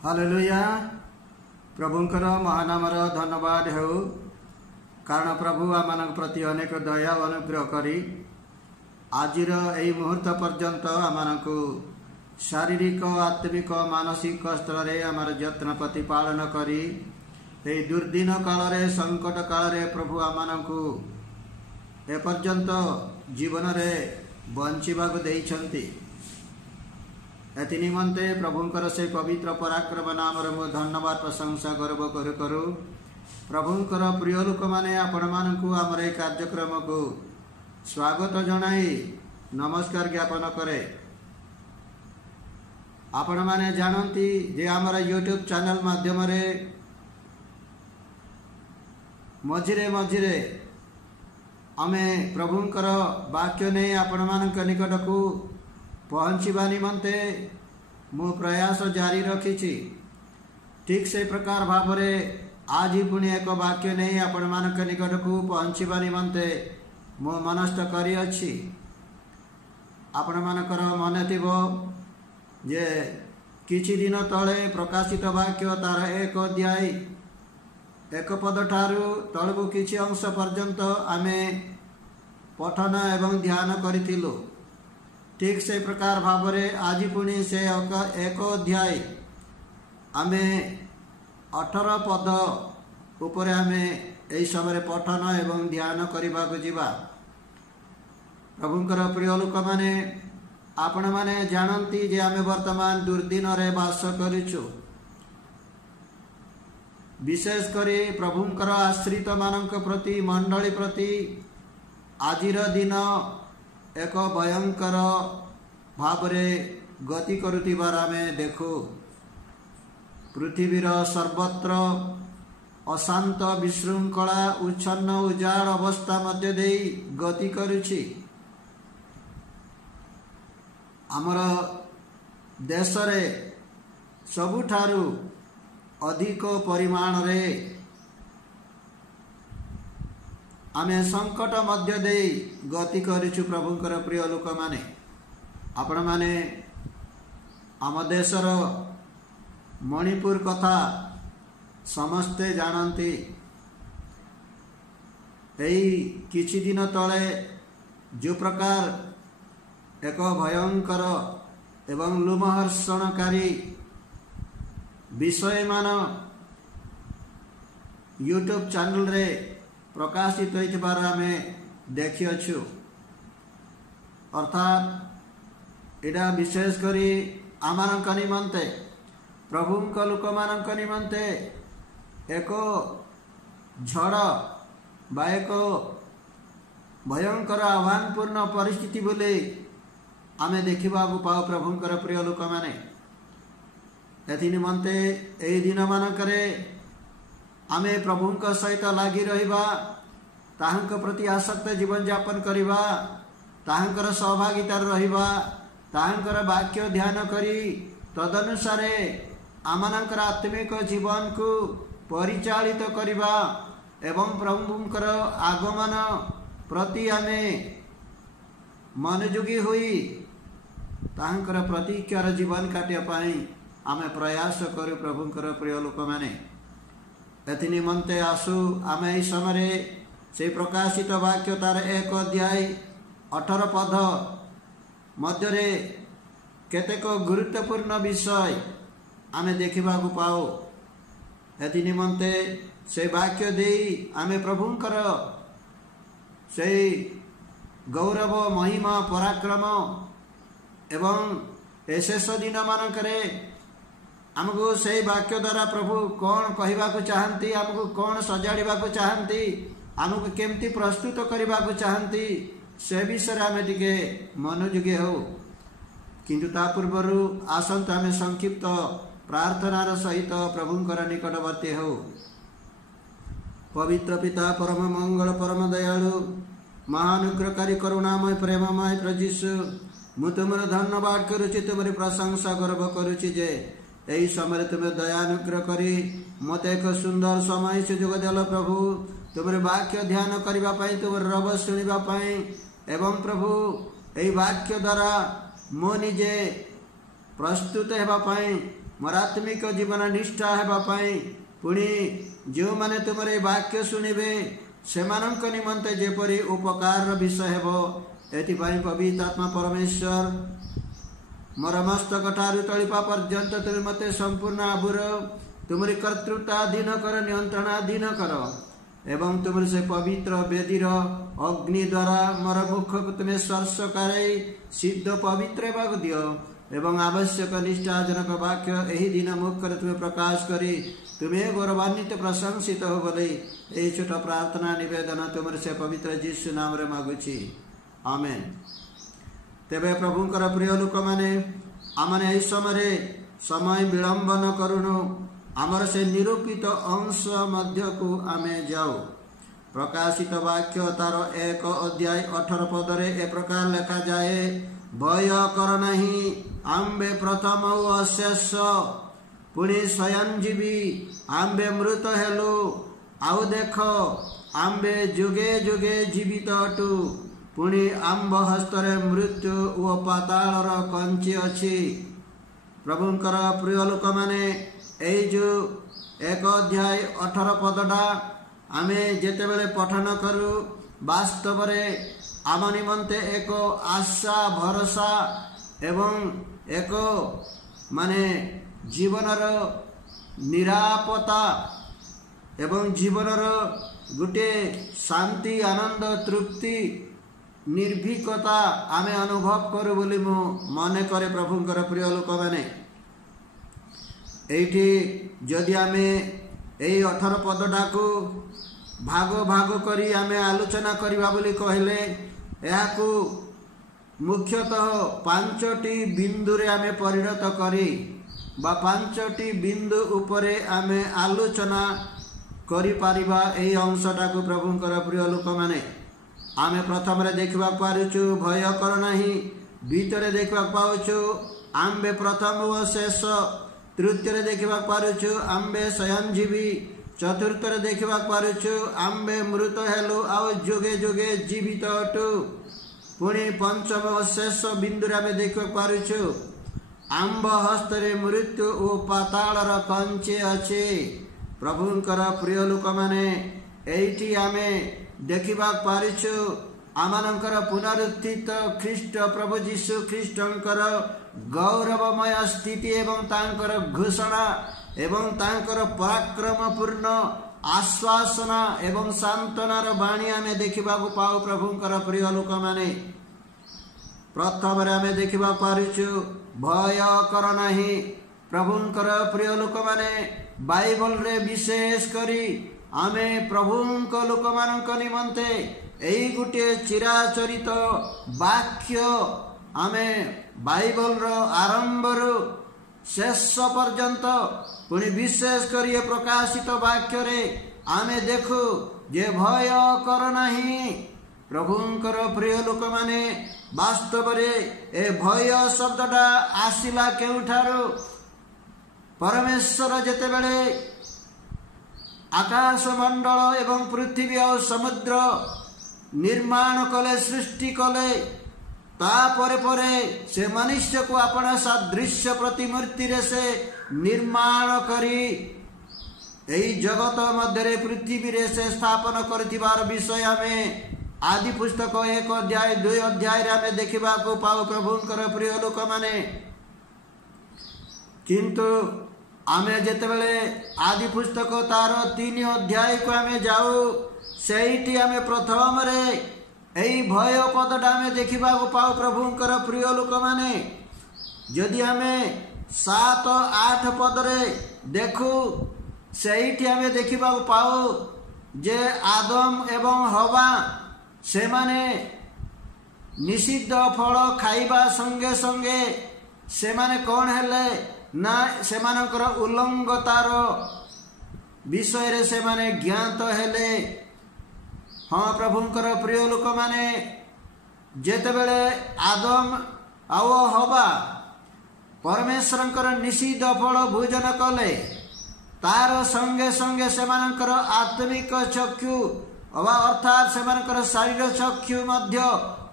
Hallelujah. प्रभुंकर महानामर धन्यवाद हो, कारण प्रभु आम प्रति अनेक दया अनुग्रह करी आजिर यही मुहूर्त पर्यंत आम शारीरिक आत्मिक मानसिक स्तर में आम यत्न प्रतिपालन करी यही दुर्दिन काल रे संकट काल रे प्रभु आम एपर्यंत जीवन रे बंचिबाक देइछंती। एथि निमंते प्रभुंकर से पवित्र पराक्रम नाम मु धन्यवाद प्रशंसा गर्व करू। प्रभुंकर प्रिय लोक माने आपण मानकु आमर ए कार्यक्रम को स्वागत जनाई नमस्कार ज्ञापन करे। आपण माने जानती जे आमर यूट्यूब चैनल माध्यम रे मझिरे मझिरे आमे प्रभुंकर वाक्य नहीं आपण मानक निकट को पहुँचवा निमंते मु प्रयास जारी रखी। ठीक से प्रकार भाव आज पुणी एक वाक्य नहीं आपण मानक निकट को पहुँचवा निमंते मु मनस्थ करी अछि। आपण मानकर मन थिबो जे किछि दिन तले प्रकाशित वाक्य तार एक अध्याय एक पद ठारू तलबु किछि अंश पर्यंत आमे पठन एवं ध्यान करिथिलु। ठीक से प्रकार भाव आज पुणी से एक अध्याय आमे 18 पद उपरे आमे एई समय पठन एवं ध्यान करबा को जीवा। प्रभुंकर प्रिय लोक माने आपण माने जानती जे आमे वर्तमान दुर्दिन रे वास करिछु। विशेष करी प्रभुंकर आश्रित मानक प्रति मंडली प्रति आजिर दिन एक भयंकर भावरे गति करुथिबार आमे देखु। पृथ्वीर सर्वत्र अशांत विशृंखला उच्छन्न उजाड़ अवस्था मध्य देई गति करुछि। आमर देश रे सबुठारु अधिक परिमाण रे आमे संकट मध्य दे गति करिछु। प्रभुंकर प्रिय लोक माने आपण माने आम देशर मणिपुर कथा समस्ते जानती। एई किछि दिन तले जो प्रकार एक भयंकर एवं लोमहर्षणकारी विषय मान यूट्यूब चैनल रे प्रकाशित होइबार आमे देखिअछु। अर्थात एडा विशेष करी आमानक निमंते प्रभुंक लोक मानक निमंते एक झड़ बा एक भयंकर आह्वानपूर्ण परिस्थिति बोले आमे देखिबा को पाओ। प्रभुंकर प्रिय लोक माने एथि निमंते एई दिन मानकरे आमे प्रभुंक सहित लागी रहिबा, ताहंक प्रति आसक्त जीवन यापन करिबा, ताहंकर सहभागिता रहिबा, ताहंकर वाक्य ध्यान करी तदनुसारे आमानकर आत्मिक जीवन को परिचालित करिबा एवं प्रभुंकर आगमन प्रति आमे मनोयोगी होई ताहंकर प्रतीक्षार जीवन काटिया पाई आमे प्रयास करू। प्रभुंकर प्रिय लोक माने एथि निमंते आसु आमे एई समय से प्रकाशित वाक्य तार एक अध्याय 18 पद मध्य केतेक गुरुत्वपूर्ण विषय आमे देखिबा को पाओ। एथि निमंते से वाक्य देई आमे प्रभुंकर से गौरव महिमा पराक्रम एवं शेष दिन मानकरे आमको से वाक्य द्वारा प्रभु कौन कहवा को चाहती, आमको कौन सजाड़ा को चाहती, आमको केमती प्रस्तुत करने को चाहती से विषय आम टे मनोयोगी हो। किंतु ता पूर्वर आसंत आम संक्षिप्त प्रार्थनार सहित प्रभुंकर निकटवर्ती हो। पवित्र पिता परम मंगल परम दयालु महानुग्रहकारी करुणामय प्रेममय प्रभु मु तुमर धन्यवाद करुछि, तुमरी प्रशंसा गर्व करुछि जे यही समय तुम्हें दयानुग्रह करी मत एक सुंदर समय सुजोग देल। प्रभु तुमरे वाक्य ध्यान करने तुम रब शुणापी एवं प्रभु यही वाक्य द्वारा मो निजे प्रस्तुत होगापी मोर आत्मिक जीवन निष्ठा हेबापाई पुणी जो माने तुमर वाक्य शुणिबे सेमानंक निमंते जेपरी उपकार विषय हेबो एथिपाई पवित्र आत्मा परमेश्वर मोर मस्तक ठारू तळिपा पर्यंत तुम मते संपूर्ण आबुर तुमरी कर्तृत्वाधीन कर नियंत्रणाधीन कर एवं तुम से पवित्र वेदीर अग्नि द्वारा मोर मुख तुम्हें स्पर्श कर सिद्ध पवित्र भाग दियो एवं आवश्यक निष्ठाजनक वाक्य यही दिन मुख कर तुम्हें प्रकाश करी तुम्हें गौरवान्वित प्रशंसित हो बोले यही छोट प्रार्थना निवेदन तुम से पवित्र जीशु नाम रे मागुछि आमेन। तेबे प्रभुंकर प्रिय लोक माने आमने एही समय विलंब न करुणु आमर से निरूपित अंश मध्य को आमे जाओ। प्रकाशित वाक्य तार 1 अध्याय 18 पदरे ए प्रकार लिखा जाए भय कर नहीं आम्बे प्रथम अशेष पुणी स्वयंजीवी आम्बे मृत हेलु आउ देख आम्बे जुगे जुगे जीवित अटु पुणी आम्ब हस्तरे मृत्यु ओ पातालर कंची अछि। प्रभुंकर प्रिय लोक माने एई जो 1 अध्याय 18 पदटा आमे जेतेबेले पठन करू वास्तव रे आम निमंते एक आशा भरोसा एवं एक माने जीवनर निरापत्ता एवं जीवनर गुटे शांति आनंद तृप्ति निर्भीकता आमे अनुभव करू बोली मु मने करे प्रभुंकर प्रिय लोक माने एठी जदि आमे एई 18 पदटा को भाग भाग करी आमे आलोचना करिबा बोली कहले एहाकू मुख्यतः 5टी बिंदु रे आमे परिणत करी बा 5टी बिंदु उपरे आमे आलोचना करी पारिबा एई अंशटा को प्रभुंकर प्रिय लोक माने आमे प्रथम रे देखबा पारुछु भय कर नाही भीतरे देखबा पाउछु आम्बे प्रथम व शेष तृतीय रे देखबा पारुछु आम्बे स्वयंजीवी चतुर्थ रे देखबा पारुछु आम्बे मृत हेलु आउ जुगे जुगे जीवित अटु पुणी पंचम व शेष बिंदु रे आमे देखबा पारुछु आम्ब हस्तरे मृत्यु ओ पातालर कंचे अछि। प्रभुंकर प्रिय लोक माने एठी आमे देखिबा पारिछु आमानंकर पुनरुत्थित ख्रीष्ट प्रभु जीशु ख्रीष्टंकर गौरवमय स्थिति एवं तांकर घोषणा एवं तांकर पराक्रमपूर्ण आश्वासना एवं सांत्वनार बाणी आमे देखिबा को पाउ। प्रभुंकर प्रिय लोक माने प्रथम रे आमे देखिबा पारिछु भय कर नाही। प्रभुंकर प्रिय लोक माने बाइबल रे विशेष करी आमे प्रभुंक लोक मानक निमंते एई गुटे चिराचरित वाक्य आमे बाइबल रो आरंभ रो शेष पर्यंत पुणी विशेष करी प्रकाशित वाक्य रे आमे देखु जे भय कर नाही। प्रभुंकर प्रिय लोक माने वास्तव रे ए भय शब्दटा आसिला केउठारो परमेश्वर जेतेबेले आकाश मंडल एवं पृथ्वी और समुद्र निर्माण कले सृष्टि कले तापरे परे से मनुष्य को अपना सादृश्य प्रतिमूर्ति रे से निर्माण करी एई जगत मध्य पृथ्वी रे से स्थापन करथिबार विषय में आदि पुस्तक 1 अध्याय 2 अध्याय रे हमें देखिबा को पाओ। प्रभुंकर प्रिय लोक माने किंतु आमे जेतेबेले आदि पुस्तक तार 3 अध्याय को आमे जाऊ सेठी आमे प्रथम रे एई भय पदटा आमे देखिबा को पाओ। प्रभुंकर प्रिय लोक माने जदि आमे 7-8 पद रे देखु सेठी आमे देखिबा को पाओ जे आदम एवं हवा से माने निषिद्ध फल खाइबा संगे संगे से माने कौन हेले ना से मानकर उल्लंघतार विषय रे से माने ज्ञात हेले। हाँ प्रभुंकर प्रिय लोक माने जेतेबेले आदम आव हवा परमेश्वरंकर निषिद्ध फल भोजन कले तार संगे संगे से मानकर आत्मिक चक्षु अर्थात से मानकर शरीर चक्षु मध्य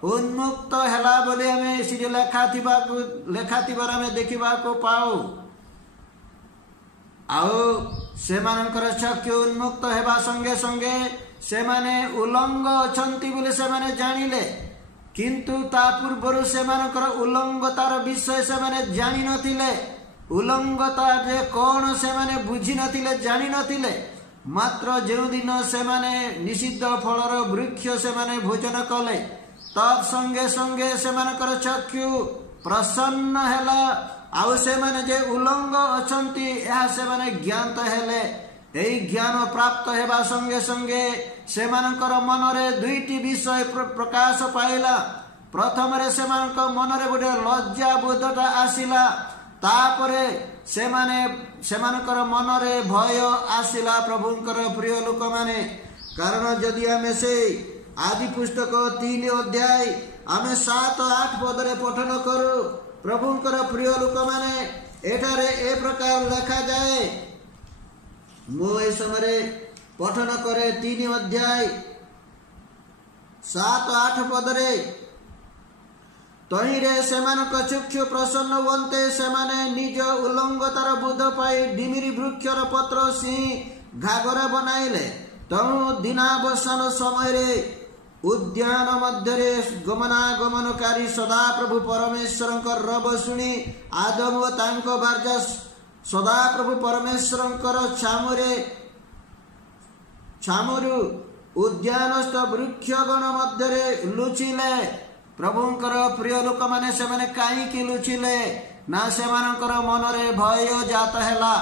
उन्मुक्त हेला बोली हमें लेखा थिबार हमें देखिबा को पाऊ। आउ सेमानकर चक्षु उन्मुक्त हेबा संगे संगे सेमाने उलंग अछंती बोले सेमाने जानिले किंतु ता पूर्वर सेमानकर उलंगतार विषय सेमाने जानि नथिले उलंगता जे कौन सेमाने बुझी नथिले जानि नथिले मात्र जो दिन सेमाने निषिद्ध फलर वृक्ष सेमाने भोजन कले तत् संगे संगे सेमानकर चक्षु प्रसन्न हेला आउ सेमाने जे उलंग अछंती एहा सेमाने ज्ञात हेले एई ज्ञान प्राप्त हेबा संगे संगे सेमानकर मनरे दुईटी विषय प्रकाश पाइला प्रथम रे सेमानक मनरे गोटे लज्जा बोधटा आसिला तापरे सेमानकर मनरे भय आसिला प्रभुंकर प्रिय लोक माने कारण जदि आमे से आदि पुस्तक 3 अध्याय आमे 7-8 पदरे पठन करू प्रभुंकर प्रिय लोक माने एठारे ए प्रकार लिखा जाए मो ए समय पठन करे 3 अध्याय 7-8 पदरे तहिरे सेमानक चक्षु प्रसन्न हुअन्ते सेमाने निज उल्लंघतार बुध पाई डिमिरी वृक्षर पत्र सिंह घागरा बनाइले तणु दिनावसान समय उद्यान मध्य गमनागमनकारी सदा प्रभु परमेश्वर रब शुणी आदम व तांको बार्जा सदा प्रभु परमेश्वर छामुरु उद्यानस्थ वृक्षगण मध्य लुचिले प्रभुंकर प्रिय लोक माने सेमाने काईकि लुचिले ना सेमानकर मनरे भय जात हेला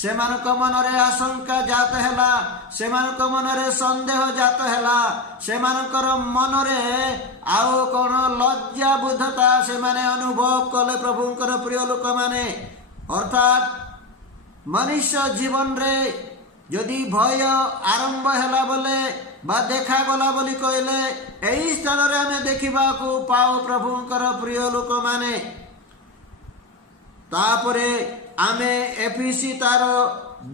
सेमानक मनरे आशंका जात हेला सेमानक मनरे संदेह जात हेला सेमानकर मनरे आउ कोन लज्जा बुद्धता सेमाने अनुभव कले प्रभुंकर प्रिय लोक माने अर्थात मनुष्य जीवन रे यदि भय आरंभ हेला बोले बा देखा गला बोली कहले एही स्थान रे हमें देखिबा को पाओ प्रभुंकर प्रिय लोक माने तापरे आमे एफिसी तार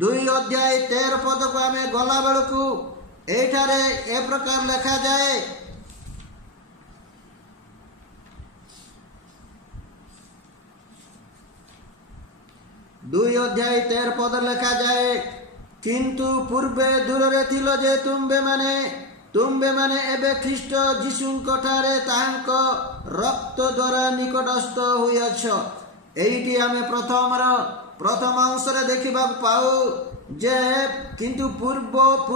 2 अध्याय 13 पद को आमे गला बेलकू एठारे ए प्रकार लिखा जाए 2 अध्याय 13 पद लिखा जाए किंतु पूर्वे दूर रे थिलो जे तुम्बे माने एबे ख्रीष्ट जीशुंको ठारे तांको रक्त द्वारा निकटस्थ होइछ एइटी आमे प्रथम अंश रे देखिबा पाऊ जे किंतु पूर्वे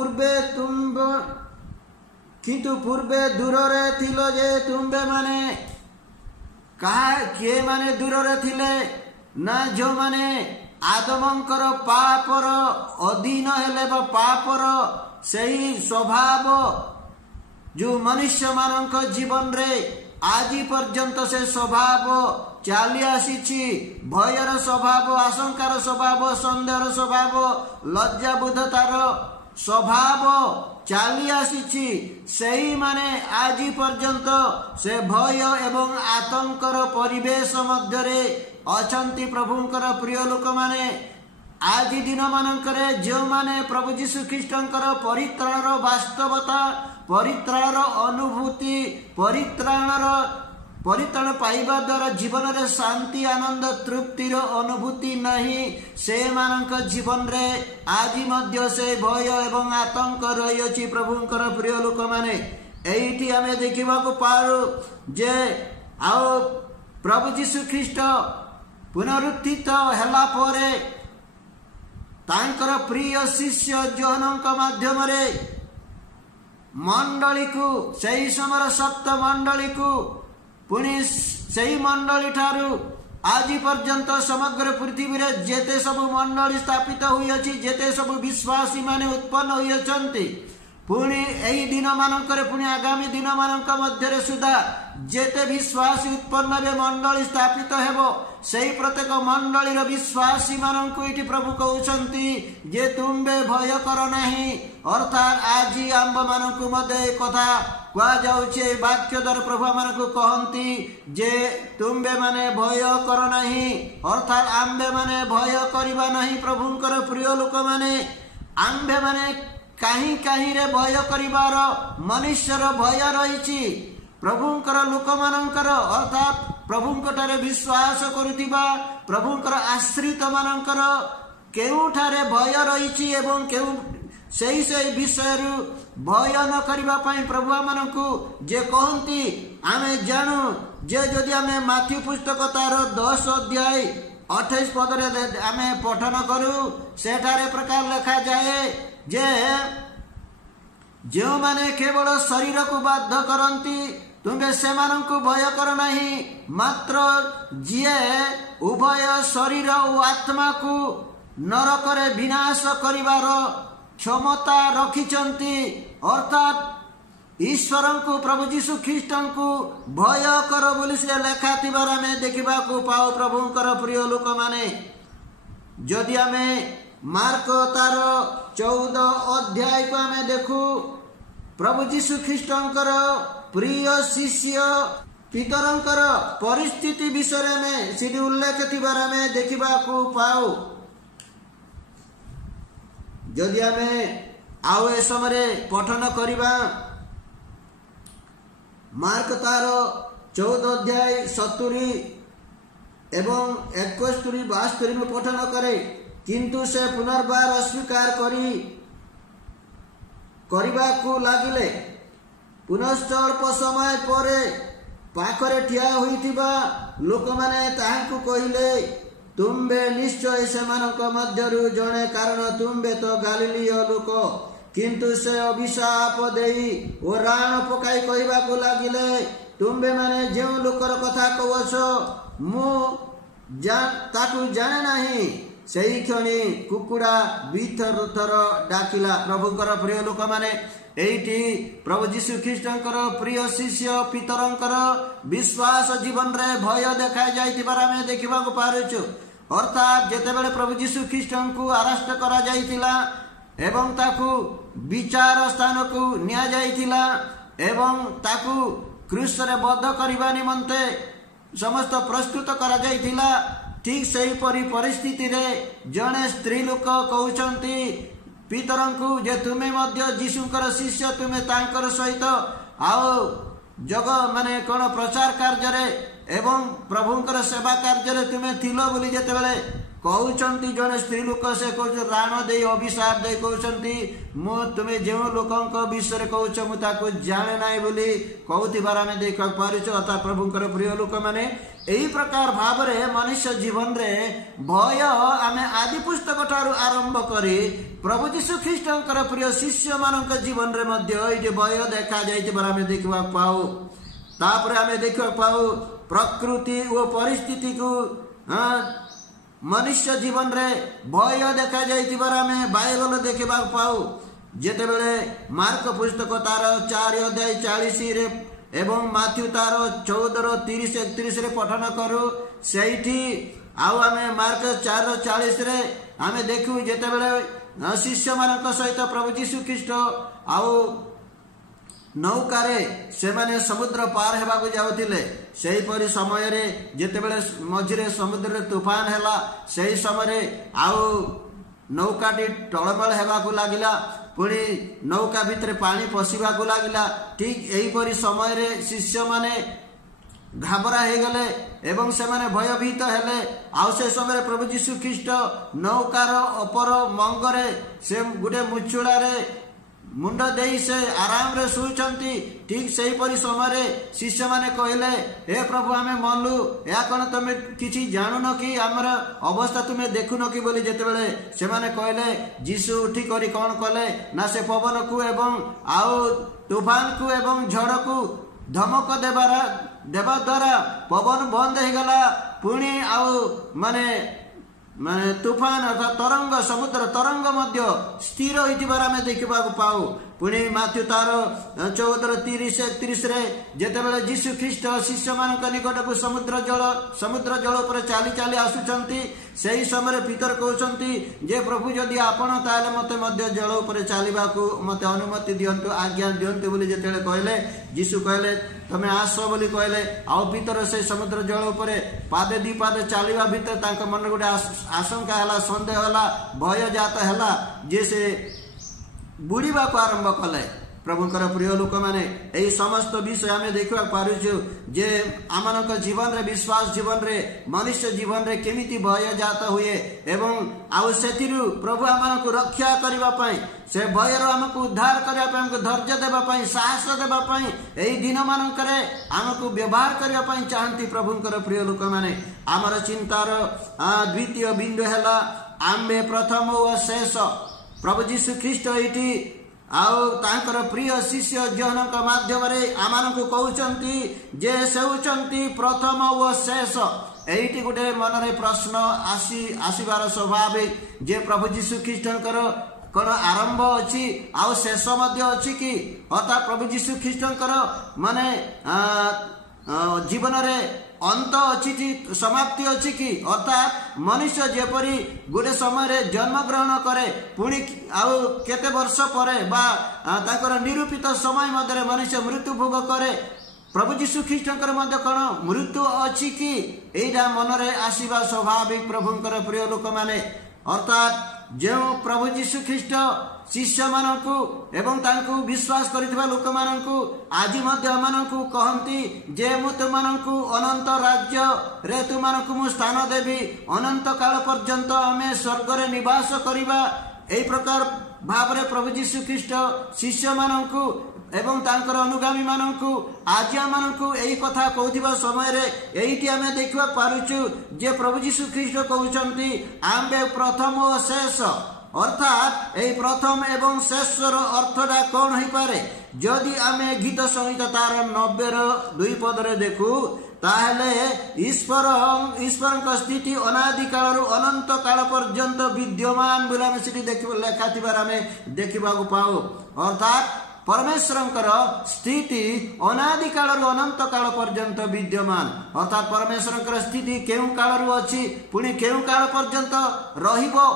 दूर रे थिलो जे तुम्बे माने कहा किए माने दूर रे थिले ना जो माने आदमंकर पापर अधीन हेले बा पापर सही स्वभाव जो मनुष्य मानक जीवन रे आज पर्यंत से स्वभाव चली आसी भयर स्वभाव आशंकार स्वभाव संदेहर स्वभाव लज्जा बुद्धतार स्वभाव चली आसी सही माने आज पर्यंत से भय एवं आतंकर परिवेश मध्य रे अछंती प्रभुंकर प्रिय लोक माने आज दिन मानकरे जो माने प्रभु जीशु ख्रीष्टंकर परित्राणर वास्तवता परित्राणर अनुभूति परित्राण पाइबा द्वारा जीवन रे शांति आनंद तृप्तिर अनुभूति नहीं से मानक जीवन रे आज मध्य से भय एवं आतंक रही अछि प्रभुंकर प्रिय लोक माने एइठी आमे देखिबा को पारो जे आओ प्रभु जीशु ख्रीष्ट पुनरुत्थित हेला परे तांकर प्रिय शिष्य जोहनक माध्यम रे मंडली को सही समर सप्त मंडली को पुणी सही मंडली ठारू आज पर्यंत समग्र पृथ्वी रे जेते सब मंडली स्थापित हुई अछि जेते सब विश्वासी माने उत्पन्न हुई अछंती पुणी एही दिन मानकर पुणी आगामी दिन मानक मध्य रे सुधा जेते विश्वासी उत्पन्न बे मंडली स्थापित हेबो सही प्रत्येक मंडली रो विश्वासी मानक इति प्रभु कहउछंती जे तुमबे भय कर नाही अर्थात आज आंब मानक मध्य कथा कुआ जाउछे वाक्य द्वारा प्रभु मानक कहंती जे तुमबे माने भय कर नाही अर्थात आंबे माने भय करिबा नाही प्रभुंकर प्रिय लोक माने आंबे माने कहीं कहीं रे भय करिवार मनुष्यर भय रही प्रभुंकर लोक मानकर अर्थात प्रभुंकटारे विश्वास करुथिबा प्रभुंकर आश्रित मानकर केउठारे भय रही एवं केउ से विषय भय न करबा पई प्रभु आमनकु जे कहंती आमे जानू जे जदि आमे माथ्यू पुस्तक तार 10 अध्याय 28 पद रे आमे पठन करू सेठारे प्रकार लिखा जाए जे जो माने केवल शरीर को बाध्य करंती तुम्बे सेमानंकु भय कर नहीं मात्र जिए उभय शरीर और आत्मा को नरकरे विनाश करिवार क्षमता रखिचंती अर्थात ईश्वर को प्रभु जीशु ख्रीष्ट को भय कर बोली से लेखा थिबार आमे देखिबा को पाओ प्रभुंकर प्रिय लोक माने जदि आमे मार्क तार 14 अध्याय को आमे देखू प्रभु जीशु ख्रीष्टंकर प्रिय शिष्य पितरंकर परिस्थिति विषय में सीधी उल्लेख थिबार आमे देखिबा को पाओ जदि आमे आउ ए समय पठन करिबा मार्क तार 14 अध्याय 70 एवं 71 72 में पठन करे किंतु से पुनर्बार अस्वीकार करिबा को लागिले पुनश्च अल्प समय परे पाखरे ठिया होइतिबा लोक माने ताहांकु कहिले तुम्बे निश्चय सेमानक मध्यरु जणे कारण तुम्बे तो गालिलीय लोक किंतु से अभिशाप देई ओ राण पकाई कहबा को लागिले तुम्बे माने जेउ लोकर कथा कहवछ मु ताकू जाने नाही सेही क्षणी कुकुड़ा बीथर थर डाकिला प्रभुकर प्रिय लोक माने एठी प्रभु जीशु ख्रीष्टंकर प्रिय शिष्य पितरंकर विश्वास जीवन रे भय देखा जाइतिबार आमे देखिबा को पारुछु अर्थात जेते बेले प्रभु जीशु ख्रीष्टंकु अरेस्ट करा जाइतिला एवं ताकू विचार स्थान को निया जाइतिला एवं ताकू क्रूस रे बद्ध करबा निमंते समस्त प्रस्तुत करा जाइतिला ठीक सही परी परिस्थिति रे जणे स्त्री लोक कहउचंती पितरंकु जे तुमे मध्य जीशुकर शिष्य तुमे तांकर सहित आओ जग माने कोन प्रचार कार्य रे एवं प्रभुंकर सेवा कार्य रे तुमे थिलो बोली जेते बेले कहउचंती जने स्त्री लोक से कहउछ राण दे अभिशाप दे कहउचंती मु तुमे जेउ लोकंक विषय कहउछ मु ताको जाने नाइ बोली कहउथिबार आमे देख पारुछ अर्थात प्रभुंकर प्रिय लोक माने एही प्रकार भाव रे मनुष्य जीवन रे भय आमे आदि पुस्तक ठारू आरंभ करी प्रभु जीशु ख्रीष्टंकर प्रिय शिष्य मानक जीवन रे मध्य ए जे भय देखा जाइतिबार आमे देखबा पाऊ तापर आमे देखबा पाऊ प्रकृति ओ परिस्थिति को मनुष्य जीवन रे भय देखा जाइतिबार आमे बाइबल देखबा पाऊ जेते बेले मार्क पुस्तक तार 4 अध्याय 40 रे एवं माथ्यू तार 14 30 31 रे पठन करू सेठी आउ आमे मार्क 4:40 रे आमे देखू जेते बेले शिष्य मानक सहित प्रभु जीशु ख्रीष्ट आउ नौकारे से माने समुद्र पार हेबा को जाउतिले सेही परि समय रे जेते बेले मझिरे समुद्र रे तूफान हैला सेही समय रे आउ नौकाटी टळमळ हेबा को लागिला पुणी नौका भितर पानी पशिबा को लागिला ठीक एही परि समय रे शिष्य माने घाबरा हे गले एवं से माने भयभीत हेले आउ से समय प्रभु जीशु ख्रीष्ट नौकार अपर मंगरे से गुटे मुचुड़ा रे मुंड देई से आराम रे सुचंती ठीक सही परि समय शिष्य माने कहले हे प्रभु आमे मनलु या कोन तमे किछि जानु न कि हमर अवस्था तुमे देखु न कि बोली जेते बेले से माने कहले जीशु उठी करी कोन कले ना से पवन को एवं आउ तूफान को एवं झड़ को धमक देवा द्वारा पवन बंद हो गला पुणी आउ माने माने तूफान अर्थात तरंग समुद्र तरंग मध्य स्थिर होइतिबार आमे देखिबा को पाऊ पुणी माथ्यू तार 14:30-31 रे जेते बेले जीशु ख्रीष्ट शिष्य मानक निकट को समुद्र जल पर चाली चाली आसुचंती सेही समय पीतर कहउचंती जे प्रभु जदि आपण ताले मते मध्य जल ऊपर चालिबा को मते अनुमति दियंतु आज्ञा दियंतु बोली जेतेले कहले जीशु कहले तमे आसो बोली कहले आउ पीतर से समुद्र जल ऊपर पादे दी पादे चालिबा भीतर तांक मन गोटे आशंका हला संदेह हला भय जात हला जे से बुड़ीबा को आरंभ कले प्रभुंकर प्रिय लोक मैंने यही समस्त विषय आम देखा पारुचु जे आम जीवन रे विश्वास जीवन रे मनुष्य जीवन रे केमिति भय जात हुए एवं आउ से प्रभु आम को रक्षा करने से भयर आमको उद्धार करने धैर्य देवाई साहस देवाई यही दिन मानक आमको व्यवहार करने चाहती प्रभुंकर प्रिय लोक मैंने आमर चिंतार द्वितीय बिंदु है आम्बे प्रथम व शेष प्रभु जीशु ख्रीष्ट ये आउ तांकर प्रिय शिष्य जनक माध्यम आम को कहते जे से प्रथम व शेष एटी गोटे मन रे प्रश्न आसबार स्वाभाविक जे प्रभु जीशु ख्रीष्टकर कौन आरंभ अच्छी आउ शेष अच्छी कि अर्थात प्रभु जीशु ख्रीष्टकर माने जीवन रे अंत अच्छी कि समाप्ति अच्छी कि अर्थात मनुष्य जेपरी गोटे समय जन्म ग्रहण करे पुणी आउ केते वर्ष पर निरूपित समय मध्य मनुष्य मृत्यु भोग करे प्रभु जीशु ख्रीष्टकर मध्य कौन मृत्यु अच्छी कि एटा मन रे आसीबा स्वाभाविक प्रभुंकर प्रिय लोक माने अर्थात जो प्रभु जीशु ख्रीष्ट शिष्य मानकु एवं तांकु विश्वास करिथिबा लोक मानकु आज मध्य मानकु कहंती जे मु तुमनकु अनंत राज्य रे तुमनकु मु स्थान देवी अनंत काल पर्यंत आमे स्वर्ग रे निवास करिबा एई प्रकार भावरे प्रभु जीशु ख्रीष्ट शिष्य मानकु एवं तांकर अनुगामी मानकु आज मानकु एई कथा कहथिबा समय रे एईटी आमे देखिबा पारुचु जे प्रभु जीशु ख्रीष्ट कहउचंती आम्बे प्रथम ओ शेष अर्थात यही प्रथम एवं शेषर अर्थटा कौन हो पारे जदि आमे गीत संहिता तार 90 पद देखु ताहले ईश्वर स्थिति अनादि काल अनंत काल पर्यंत विद्यमान बोली लेखा देखा पाऊ अर्थात परमेश्वर स्थिति अनादि काल अनंत काल पर्यंत विद्यमान अर्थात परमेश्वर स्थिति केउ काल अच्छी पुणी केउ काल पर्यंत रहिबो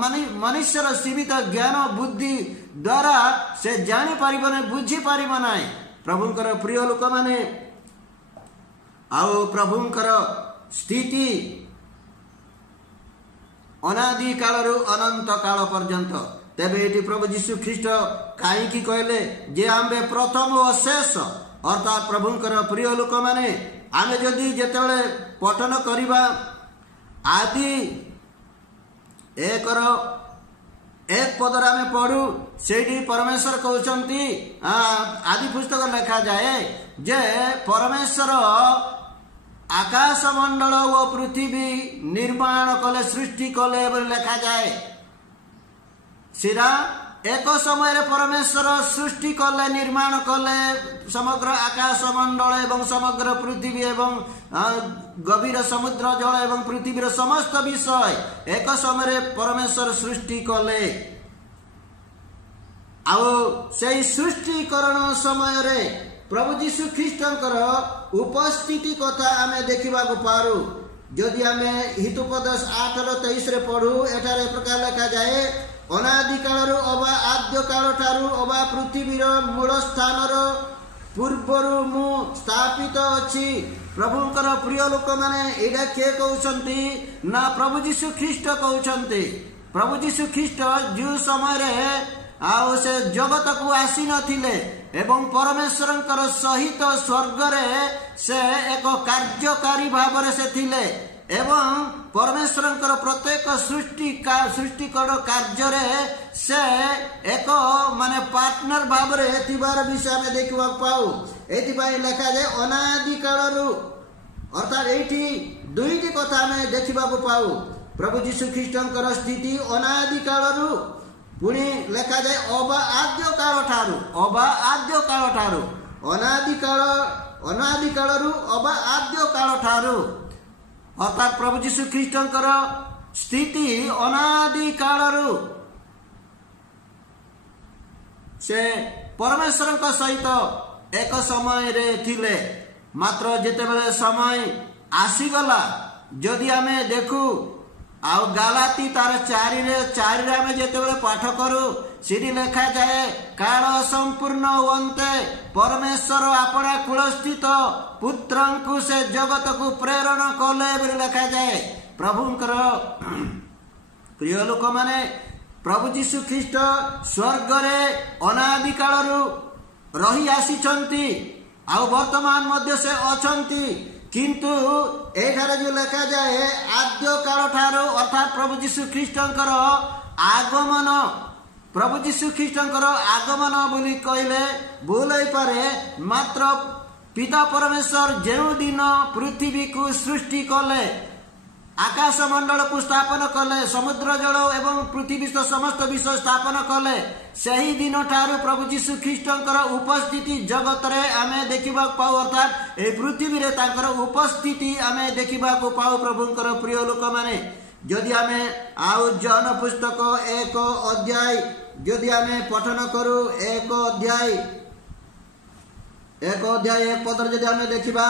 माने मनुष्यर सीमित ज्ञान बुद्धि द्वारा से जानी पारिबो नै बुझी पारिबो नै प्रभुंकर प्रिय लोक माने आउ प्रभुंकर स्थिति अनादि काल अनंत काल पर्यंत तेबे एटी प्रभु जीशु ख्रीष्ट कहीं कहले जे आम्बे प्रथम और शेष अर्थात प्रभुंकर प्रिय लोक माने आमे जदि जेतेबेले पठन करिबा आदि एक पदर आमे पढ़ू से परमेश्वर कहते आदि पुस्तक लिखा जाए जे परमेश्वर आकाश मंडल व पृथ्वी निर्माण कले सृष्टि कले लिखा जाए सीधा एक समय परमेश्वर सृष्टि कले निर्माण कले समग्र आकाश मंडल एवं समग्र पृथ्वी एवं गभीर समुद्र जल एवं पृथ्वीर समस्त विषय एक समय परमेश्वर सृष्टि कले आउ से सृष्टिकरण समय रे प्रभु जीशु ख्रीष्टंकर उपस्थिति कथा आमे देखा पारू जदि आमे हितुपद 8:23 रे पढ़ू एठारे प्रकार लिखा जाए अनादि काल अबा आद्य काल ठारू अबा पृथ्वीर मूल स्थान पूर्वरु मु स्थापित अच्छी प्रभुंकर प्रिय लोक माने एडा के कहउछंती ना प्रभु जीशु ख्रीष्ट कहउछंती प्रभु जीशु ख्रीष्ट जो समय रे आउ से जगत को आसी नथिले एवं परमेश्वरंकर सहित स्वर्ग रे से एक कार्यकारी भाव रे से थिले एवं परमेश्वरंकर प्रत्येक सृष्टिकरण कार्य रे से एक माने पार्टनर भाव रे थिबार विषय में देखा पाऊ एथि पई लिखा जाए अनादि काल अर्थात एठी दुईटी कथा में देखा पाऊ प्रभु जीशु ख्रीष्टंकर स्थिति अनादि काल पुणी लिखा जाए अबा आद्य काल ठारू अनादि काल अबा आद्य काल ठारू अर्थात प्रभु जीशु ख्रीष्टंकर स्थिति अनादि काल से परमेश्वर सहित एक समय रे थिले मात्र जेतेबेले समय आसीगला जदि आमे देखू आउ गालाती तार 4 आमे जेतेबेले पाठ करू सीधी लिखा जाए काल संपूर्ण वंते परमेश्वर अपना कुलस्थित पुत्रंकु से जगत को प्रेरण कले बोली लिखा जाए प्रभुंकर प्रिय लोक माने प्रभु जीशु ख्रीष्ट स्वर्ग रे अनादि कालरू रही आसीचंती आ वर्तमान मध्य से अछंती किंतु एठारे जो लिखा जाए आद्य काल ठारो अर्थात प्रभु जीशु ख्रीष्टंकर आगमन प्रभु जीशु ख्रीष्टंकर आगमन बोली कहले भूल होई पारे मात्र पिता परमेश्वर जेउ दिन पृथ्वी को सृष्टि कले आकाश मंडल को स्थापन कले समुद्र जल एवं पृथ्वी समस्त विषय स्थापन कले सही दिन ठारू प्रभु जीशु ख्रीष्टंकर उपस्थिति जगत रे आमे देखिबा पाऊ अर्थात ए पृथ्वी रे तांकर उपस्थिति आमे देखिबा को पाऊ प्रभुंकर प्रिय लोक माने जदि आमे आउ जन पुस्तक 1 अध्याय जदि आमे पठन करू 1 अध्याय 1 पदर जदि आमे देखिबा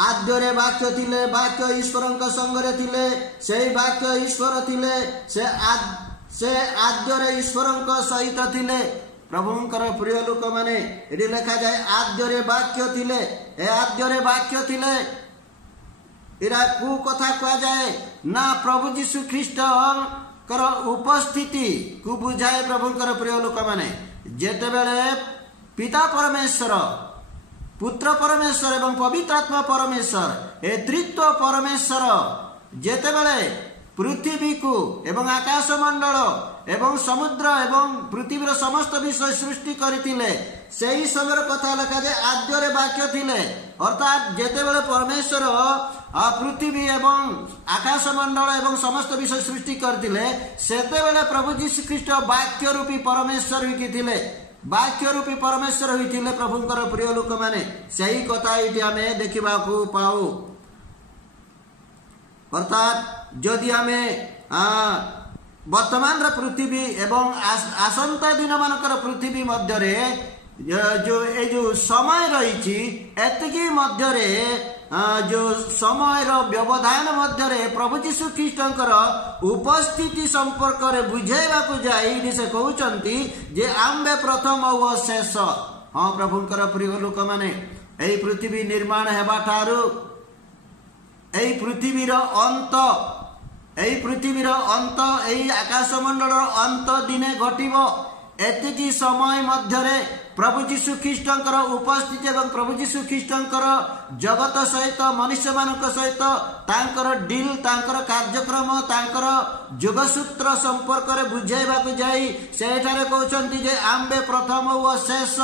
आद्यरे वाक्य थिले वाक्य ईश्वरंक संगरे थिले सेही वाक्य ईश्वर थिले से आद्यरे ईश्वरंक सहित थिले प्रभुंकर प्रिय लोक माने एडी लिखा जाए आद्यरे वाक्य थिले ए आद्यरे वाक्य थिले इरा को कथा कहा जाए ना प्रभु जीशु ख्रीष्ट कर उपस्थिति को बुझाए प्रभुंकर प्रिय लोक माने जेते बेले पिता परमेश्वर पुत्र परमेश्वर एवं पवित्र आत्मा परमेश्वर ए त्रित्व परमेश्वर जेते बेले पृथ्वी को एवं आकाश मंडल एवं समुद्र एवं पृथ्वीर समस्त विषय सृष्टि करथिले सेही समय कथा लिखा जाए आद्यरे वाक्य थिले अर्थात जेते बेले परमेश्वर पृथ्वी एवं आकाश मंडल एवं समस्त विषय सृष्टि करथिले सेते बेले प्रभु जीशु ख्रीष्ट वाक्य रूपी परमेश्वर होई थिले वाक्य रूपी परमेश्वर होइथिले प्रभुंकर प्रिय लोक माने सही कथा इति आमे देखिबा को पाऊ अर्थात जदि आमे वर्तमान पृथ्वी एवं आसंता दिन मानकर पृथ्वी मध्य रे जो समय रही एतिकी मध्य रे जो समय व्यवधान मध्य रे प्रभु जीशु ख्रीष्टंकर उपस्थिति संपर्क रे बुझाइबा को जाई से कहउचंती जे आम्बे प्रथम व शेष हाँ प्रभुंकर प्रिय लोक माने एई पृथ्वी निर्माण हेबा ठारू एई पृथ्वीर अंत एई आकाश मंडल अंत दिने घटिबो एतिकी समय मध्य रे प्रभु जीशु ख्रीष्टंकर उपस्थिति एवं प्रभु जीशु ख्रीष्टंकर जगत सहित मनुष्य मानक सहित तांकर डील तांकर कार्यक्रम तांकर जोगसूत्र संपर्क रे बुझाइबा को जाई सेठारे कहउचंती जे आम्बे प्रथम व शेष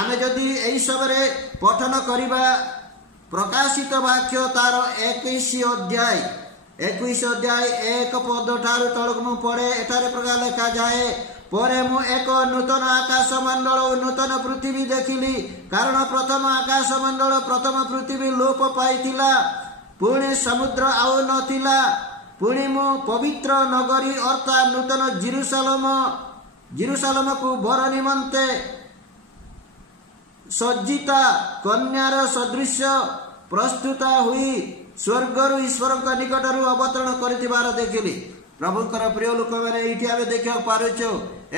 आमे जदि एई सबरे पठन करिबा प्रकाशित वाक्य तार 21 अध्याय 1 पद ठारू तळक मु पढे एठारे प्रकार लिखा जाए परे मु एक नूतन आकाश मंडल और नूतन पृथ्वी देखिली कारण प्रथम आकाश मंडल प्रथम पृथ्वी लोप पाइथिला पुणी समुद्र आउ नथिला पुणी मु पवित्र नगरी अर्थात नूतन जेरुसलम को वर निमंते सज्जिता कन्यार सदृश प्रस्तुता हुई स्वर्गरु ईश्वरक निकटरु अवतरण करथिबार देखिली प्रभुंकर प्रिय लोक माने एठी आमे देखिया पारुछु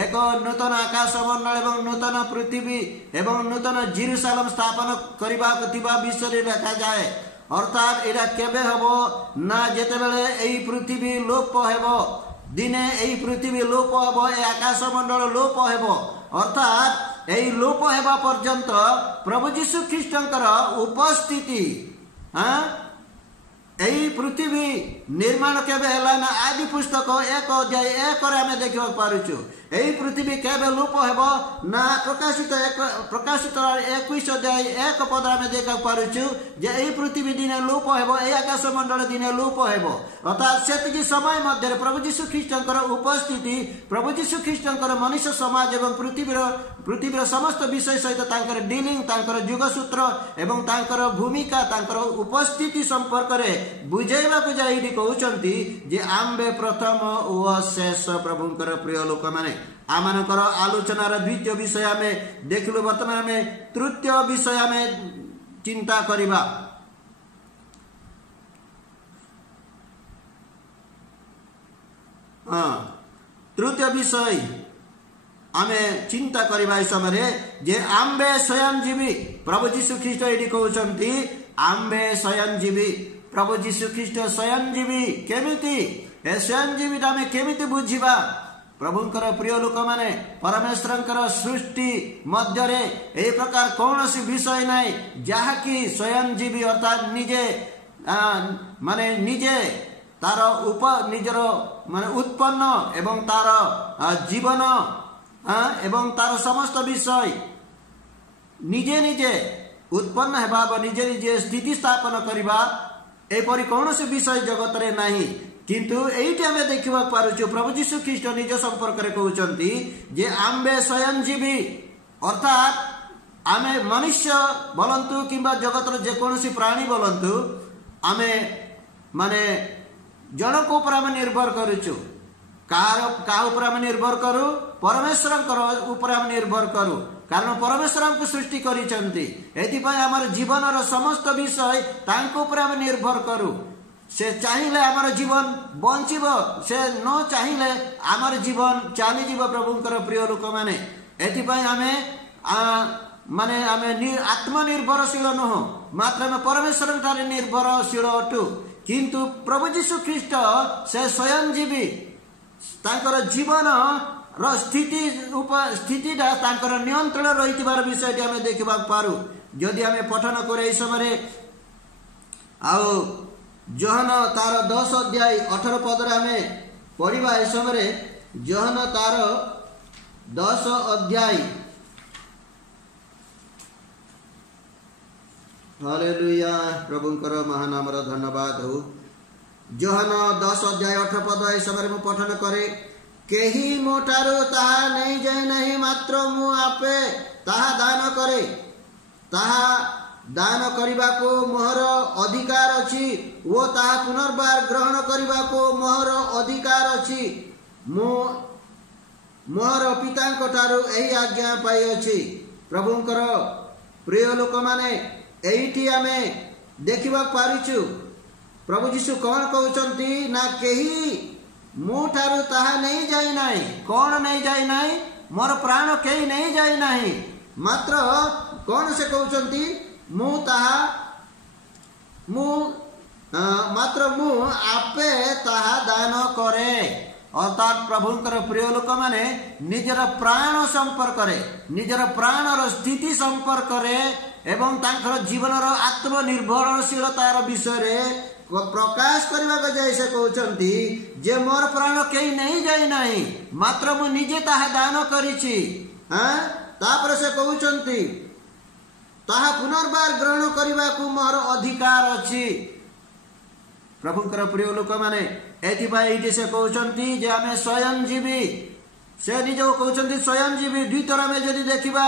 एक नूतन आकाश मंडल एवं नूतन पृथ्वी एवं नूतन जेरुसलम स्थापन करबा थिबा विषय लिखा जाए अर्थात एटा केबे हबो ना जेते बेले एई पृथ्वी लोप हेबो दिने एई पृथ्वी लोप हेबो ए आकाश मंडल लोप हेबो अर्थात एई लोप हेबा पर्यंत प्रभु जीशु ख्रीष्टंकर उपस्थिति एई पृथ्वी निर्माण केबे हला ना आदि पुस्तक 1 अध्याय 1 रे हमें देखिबा पारुछु एई पृथ्वी केबे लोप हेबो ना प्रकाशित 21 अध्याय 1 पद हमें देखा पारुछु जे एई पृथ्वी दिने लोप हेबो एई आकाश मंडल दिने लोप हेबो अर्थात सेतिकी समय मध्य प्रभु जीशु ख्रीष्टंकर उपस्थिति प्रभु जीशु ख्रीष्टंकर मनुष्य समाज एवं पृथ्वीर समस्त विषय सहित तांकर डीलिंग तांकर युगसूत्र एवं तांकर भूमिका तांकर उपस्थिति संपर्क रे बुझाइबा को जाई कहउचंती जे आम्बे प्रथम व शेष प्रभुंकर प्रिय लोक माने आमानकर आलोचनार द्वितीय विषय में देखलु वर्तमान में तृतीय विषय में चिंता करिबा तृतीय विषय आमे चिंता करिबा समय जे आम्बे स्वयं जीवी प्रभु जीशु ख्रीष्ट एडी कहउचंती आम्बे स्वयं जीवी प्रभु जीशु ख्रीष्ट स्वयं जीवी केमिति ए स्वयं जीवी आमे केमिति बुझिबा प्रभुंकर प्रिय लोक माने परमेश्वरंकर सृष्टि मध्यरे ए प्रकार कौन सी विषय नहीं जहाँकि स्वयं जीवी अर्थात निजे माने निजे तार निजर माने उत्पन्न एवं तार जीवन एवं तार समस्त विषय निजे निजे उत्पन्न हेबा निजे निजे स्थिति स्थापन करबा एपरि कौन सी विषय जगत रे नहीं किंतु एइटी आमे देखिबा पारुछु प्रभु यीशु ख्रीष्ट निज संपर्क रे कहउचंती जे आम्बे स्वयं जीवी अर्थात आमे मनुष्य बोलंतु किंबा जगत रे जे कोनोसी प्राणी बोलंतु आमे माने जनक ऊपर आमे निर्भर करूछु का ऊपर आमे निर्भर करू परमेश्वर ऊपर आमे निर्भर करू कारण परमेश्वर हमको सृष्टि करिसंती एथिपाई हमर जीवन रो समस्त विषय तांको ऊपर आमे निर्भर करू से चाहिए आमर जीवन बंचीब से न चाहिए आमर जीवन चली जीव प्रभुंकर प्रिय लोक माने एथिपाई आमे माने आमे आत्मनिर्भरशील नुह मात्र आमे परमेश्वर ठारे निर्भरशील अटू किंतु प्रभु यीशु ख्रीष्ट से स्वयं जीवी तांकर जीवन रो स्थितिटा तांकर नियंत्रण रहितिबार विषयटी आमे देखिबा पारू जदि आमे पठन करे समय आउ जोहन तार 10 अध्याय 18 पद आमे पढ़िबा ए समय जोहन तार 10 अध्याय हालेलुया प्रभुंकर महानाम रो धन्यवाद हो जोहन 10 अध्याय 18 पद ए समय मु पठन करे केही मोटारो ताहा नहीं जाय नहीं मात्र मु आपे ताहा दान करे ताहा दान करने को मोहर अधिकार अच्छी वो ताहा पुनर्बार ग्रहण करने को मोहर अधिकार अच्छी मोहर पिता यही आज्ञा पाई अच्छी प्रभुंकर प्रिय लोक माने एइटी आमे देखिबा पारिछु प्रभु यीशु कौन कहउचंती ना केही मु ठारू ताहा नहीं जाई नाही कौन नहीं जाई नाही मोर प्राण केही नहीं जाई नाही मात्र कौन से कहउचंती मु ताहा मात्र मु आपे ताहा दान करे अर्थात प्रभुंकर प्रिय लोक माने निजर प्राण संपर्क रे निजर प्राणर स्थिति संपर्क रे एवं तांकर जीवनर आत्मनिर्भरशीलतार विषय रे प्रकाश करने जाए से कहउचंती जे मोर प्राण केही नहीं जाई नाही मात्र मु निजे ताहा दान करिछि तापर से कहउचंती ताहा पुनर्बार ग्रहण करने को मोर अधिकार अच्छी प्रभुंकर प्रिय लोक माने एथिपाई से कहउचंती जे आमे स्वयं जीवी से निज कहउचंती स्वयं जीवी द्वितर में जदि देखिबा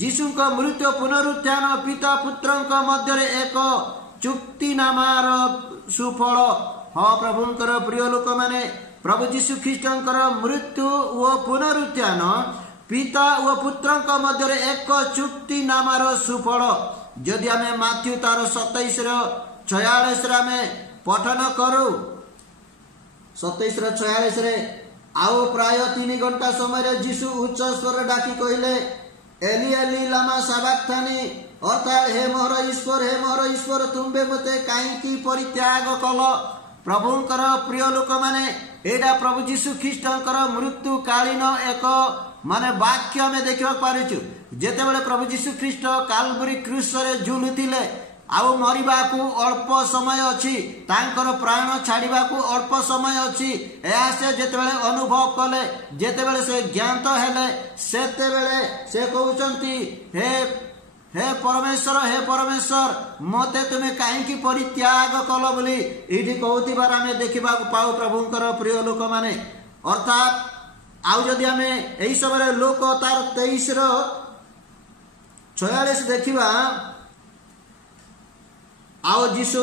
यीशुक मृत्यु पुनरुत्थान पिता पुत्रक मध्य एक चुक्ति नामार सुफल हाँ प्रभुंकर प्रिय लोक माने प्रभु यीशु ख्रीष्टंकर मृत्यु व पुनरुत्थान पिता व पुत्रक मध्य एक चुक्ति नामार सुफल जदि आमे माथ्यू तार 27:46 रे पठन करू 27:46 रे आओ प्राय 3 घंटा समय यीशु उच्च स्वर डाकी कहले एली एली लामा साबाक्थानी अर्थात हे मोर ईश्वर तुम्बे मते काईकी परित्याग कल प्रभुंकर प्रिय लोक माने एडा प्रभु यीशु ख्रीष्टंकर मृत्यु कालीन एक माने वाक्य में देखा पारिछु जेते बेले प्रभु यीशु ख्रीष्ट काल्वरी क्रूस रे झुलुतिले आउ मरिबा को अल्प समय अछि तांकर प्राण छाड़िबा को अल्प समय अछि एहा से जेते बेले अनुभव कले जेते बेले से ज्ञात हेले सेते बेले से कहउचंती हे परमेश्वर मते तुमे काईकी परित्याग कल बोली इडी कहउतिबार आमे देखिबा पाउ प्रभुंकर प्रिय लोक माने अर्थात आउ जदि आमे एही समय लोक तार 23:46 देखिबा आओ यीशु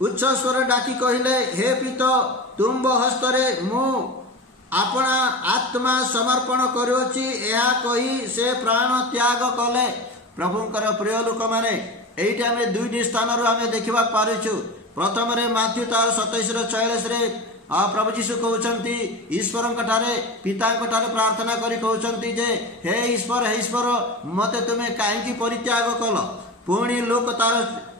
उच्च स्वर डाकी कहले हे पिता तुम हस्तरे मु अपना आत्मा समर्पण करूची एहा कही से प्राण त्याग कले प्रभुंकर प्रिय लोक माने एइटी आमे दुईटी स्थान रो आमे देखिबा पारिछु प्रथम रे माथ्यू तार 27:46 रे प्रभु यीशु कहउचंती ईश्वरक ठारे पिताक ठारे प्रार्थना करी कहउचंती जे हे ईश्वर मते तुमे काईकी परित्याग कल पुणी लोक तार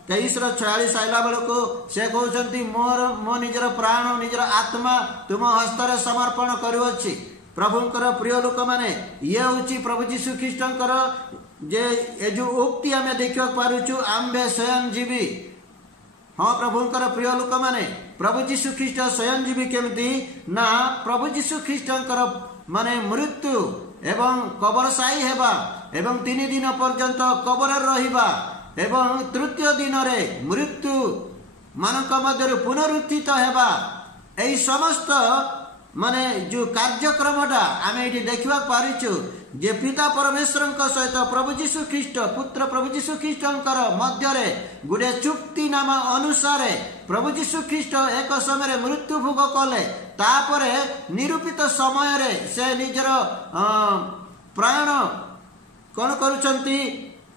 23:46 आइला बेल को से कहते मोर मो निजर प्राण निजर आत्मा तुम हस्तर समर्पण करुअछि। प्रभुंकर प्रिय लोक मैंने ये हूँ प्रभु जीशु ख्रीष्टर जे ए जो उक्ति आम देखा पारुचु आम्बे स्वयं जीवी। हाँ प्रभुंकर प्रिय लोक मैंने प्रभु जीशु ख्रीष्ट स्वयं जीवी केमती ना प्रभु जीशु ख्रीष्टर माने मृत्यु एवं कबरसाई हेबा एवं 3 दिन पर्यंत कबर रहिबा एवं तृतीय दिन रे मृत्यु मानक मध्य पुनरुत्थित हेबा एई समस्त माने जो कार्यक्रमटा आम ये देखा पारिचु जे पिता परमेश्वर सहित प्रभु जीशु ख्रीष्ट पुत्र प्रभु जीशु ख्रीष्टर मध्य गोटे चुक्ति नाम अनुसार प्रभु जीशु ख्रीष्ट एक समय मृत्यु भोग कले तापरे निरूपित समय रे से निजर प्राण कौन करुचंती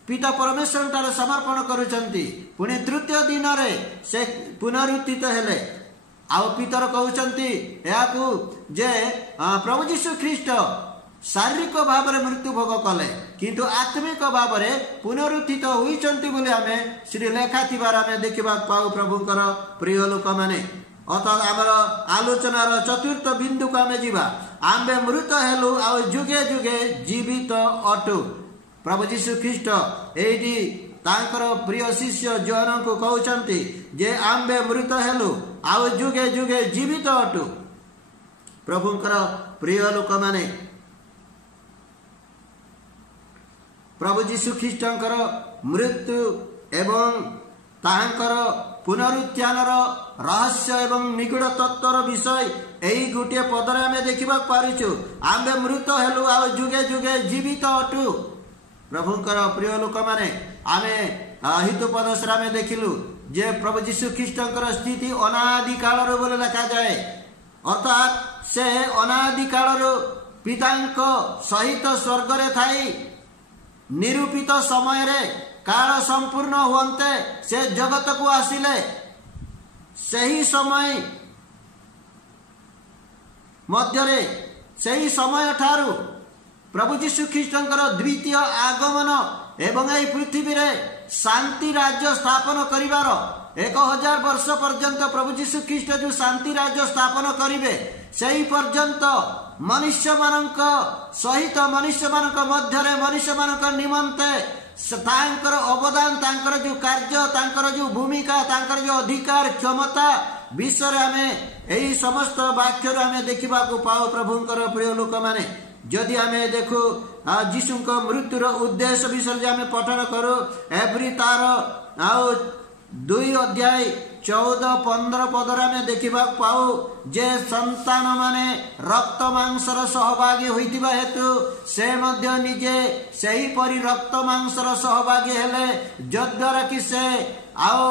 पिता परमेश्वर ठारे समर्पण करुचंती। पुणी तृतीय दिन रे से पुनरुत्थित हेले आउ पितर कहउचंती याकू जे प्रभु जीशु ख्रीष्ट शारीरिक भाव में मृत्यु भोग कले किंतु आत्मिक भाव में पुनरुत्थित होइचंती बोली आमे श्री लेखा थिबार आमे देखिबा पाऊ प्रभुंकर प्रिय लोक माने। अर्थात आमर आलोचनार चतुर्थ बिंदु को आमे जीवा आम्बे मृत हेलु आ जुगे जुगे जीवित अटु। प्रभु जीशु ख्रीष्ट एठी तांकर प्रिय शिष्य जोहन को कहउचंती जे आम्बे मृत हेलु आउ जुगे जुगे जीवित अटु। प्रभुंकर प्रिय लोक माने प्रभु जीशु ख्रीष्टर मृत्यु एवं तांकर पुनरुत्थानर रहस्य एवं निगूढ़ तत्वर विषय यही गोटे पदरे आमे देखा पारिचु आम्बे मृत हेलु आउ जुगे जुगे जीवित अटु। प्रभुंकर प्रिय लोक माने आमे हितु पदस्रा में देखिलु जे प्रभु जीशु ख्रीष्टर स्थिति अनादि काल बोले लिखा जाए अर्थात से अनादि काल पितांक सहित स्वर्ग रे थाई निरूपित समय रे काल संपूर्ण हुंते से जगत को आसिले सही समय मध्यरे सही समय ठारू प्रभु जीशु ख्रीष्टर द्वितीय आगमन एवं यही पृथ्वी रे शांति राज्य स्थापन करिवार 1000 वर्ष पर्यंत प्रभु जीशु ख्रीष्ट जो शांति राज्य स्थापन करिवे सही पर्यंत मनुष्य मानक सहित मनुष्य मानक मध्यरे मनुष्य मानक निमंते तांकर अवदान तांकर जो कार्य तांकर जो भूमिका तांकर जो अधिकार क्षमता विषय आमे एही समस्त वाक्य आमे देखिबा को पाओ। प्रभुंकर प्रिय लोक माने जदि आमे देखु जीशुंक मृत्युर उद्देश्य विषय आमे पठन करू एवरी तार आउ 2 अध्याय 14-15 पदर आमे देखिबा पाऊ जे संतान माने रक्त मांसर सहभागी होइतिबा हेतु से मध्य निजे सही परि रक्त मांसर सहभागी हेले जद्वारा कि से आओ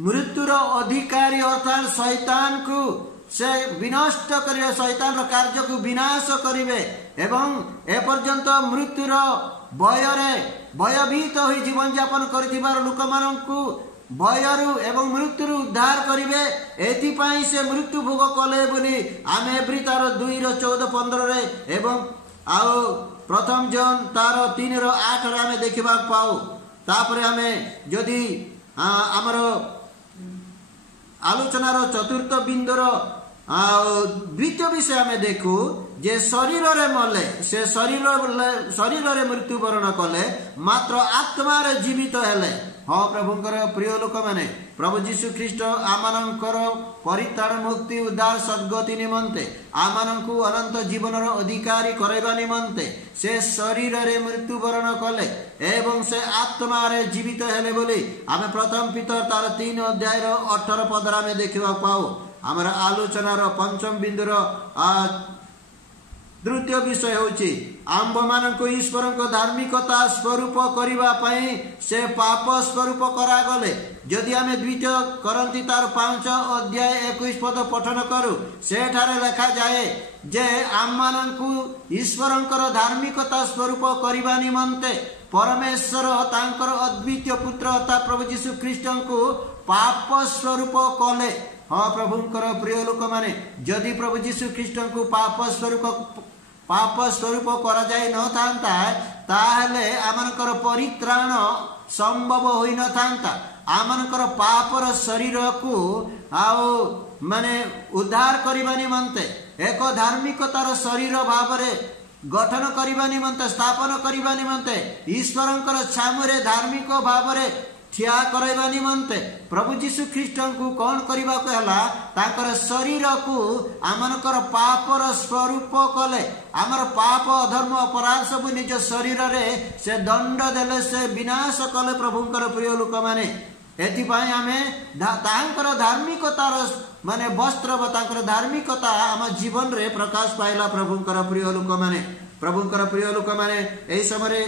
मृत्युर अधिकारी अर्थात शैतान को से विनष्ट करिवे शैतान रो कार्य को विनाश करिवे एवं ए पर्यंत मृत्युर भयरे भयभीत होई जीवन यापन करथिबार लोक माननकु भयरु एवं मृत्युरु उद्धार करिवे एथिपाई से मृत्यु भोग कले बोली आमे एब्री तार 2:14-15 रे एवं आओ प्रथम जन तार 3:8 रे आमे देखिबा पाऊ। तापरे आमे जदि हमर आलोचनार चतुर्थ बिंदुर द्वितीय विषय आमे देखू जे शरीर रे मले से शरीर रे मृत्युवरण कले मात्र आत्मा रे जीवित हेले। हाँ प्रभुंकर प्रिय लोक माने प्रभु जीशु ख्रीष्ट आमानंकर परित्राण मुक्ति उद्धार सद्गति निमंते आमानंकु अनंत जीवनर अधिकारी करैबा निमंते से शरीर रे मृत्युवरण कले एवं से आत्मा रे जीवित हेले बोली आमे प्रथम पीतर तार 3 अध्याय 18 पदरा में देखिबा पाऊ। हमर आलोचनार पंचम बिंदुर तृतीय विषय होची आंब मानक ईश्वर को धार्मिकता स्वरूप करिबा पई से पाप स्वरूप करा गले जदि आमे द्वितीय करंती तार 5 अध्याय 21 पद पठन करू से ठारे लिखा जाए जे आम मानक ईश्वरंकर धार्मिकता स्वरूप करिबा निमंते परमेश्वर तांकर अद्वितीय पुत्र अर्थात प्रभु जीशु ख्रीष्ट को पाप स्वरूप कले। हाँ प्रभुंकर प्रिय लोक माने जदि प्रभु जीशु ख्रीष्ट को पाप स्वरूप करा जाय न थांता ताहले आमनकर परित्राण संभव होई न थांता आमनकर पापर शरीर को आओ माने उद्धार करबा निमंते एक धार्मिकतार शरीर भाव गठन करबा निमंते स्थापन करबा निमंते ईश्वरंकर छामुरे धार्मिक भाव ठिया करबा निमंते प्रभु जीशु ख्रीष्ट को कौन करबा को हला ताकर शरीर को आमनकर पापर स्वरूप कले आमर पाप अधर्म अपराध सब निज शरीर रे से दंड देले से विनाश कले प्रभुंकर प्रिय लोक माने एथिपाई आमे तांकर धार्मिकतार माने वस्त्र तांकर धार्मिकता आम जीवन रे प्रकाश पाइला प्रभुंकर प्रिय लोक माने प्रभुंकर प्रिय लोक माने एही समय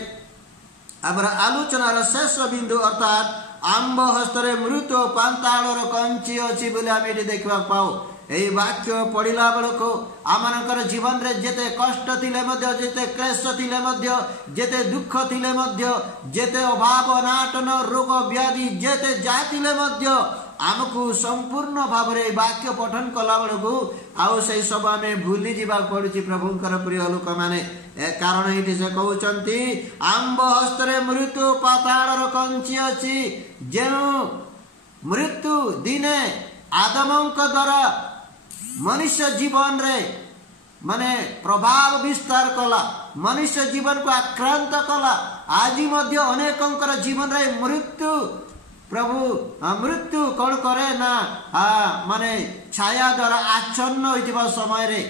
आमर आलोचनार शेष बिंदु अर्थात आंब हस्तरे मृत पांताळर कंची अछि बोले आमे एठी देखबा पाओ एही वाक्य पढ़िला बेलको आमनकर जीवन रे जेते कष्ट थिले मध्य जेते क्लेश थिले मध्य जेते दुख थिले मध्य जेते अभाव अनाटन रोग व्याधि जेते जातिले मध्य आमको संपूर्ण भाव रे वाक्य पठन कला बेलको आउ से सब आमे भूली जीवा पड़ुची प्रभुंकर प्रिय लोक माने ए कारण इति से कहउचंती आंब हस्तरे मृत्यु पाताळर कंची अछि जेनु मृत्यु दिने आदमंक द्वारा मनुष्य जीवन रे माने प्रभाव विस्तार कला मनुष्य जीवन को आक्रांत कला आज मध्य अनेकंकर जीवन रे मृत्यु प्रभु मृत्यु कौन करे ना माने छाया द्वारा आच्छन्न होइतिबा समय रे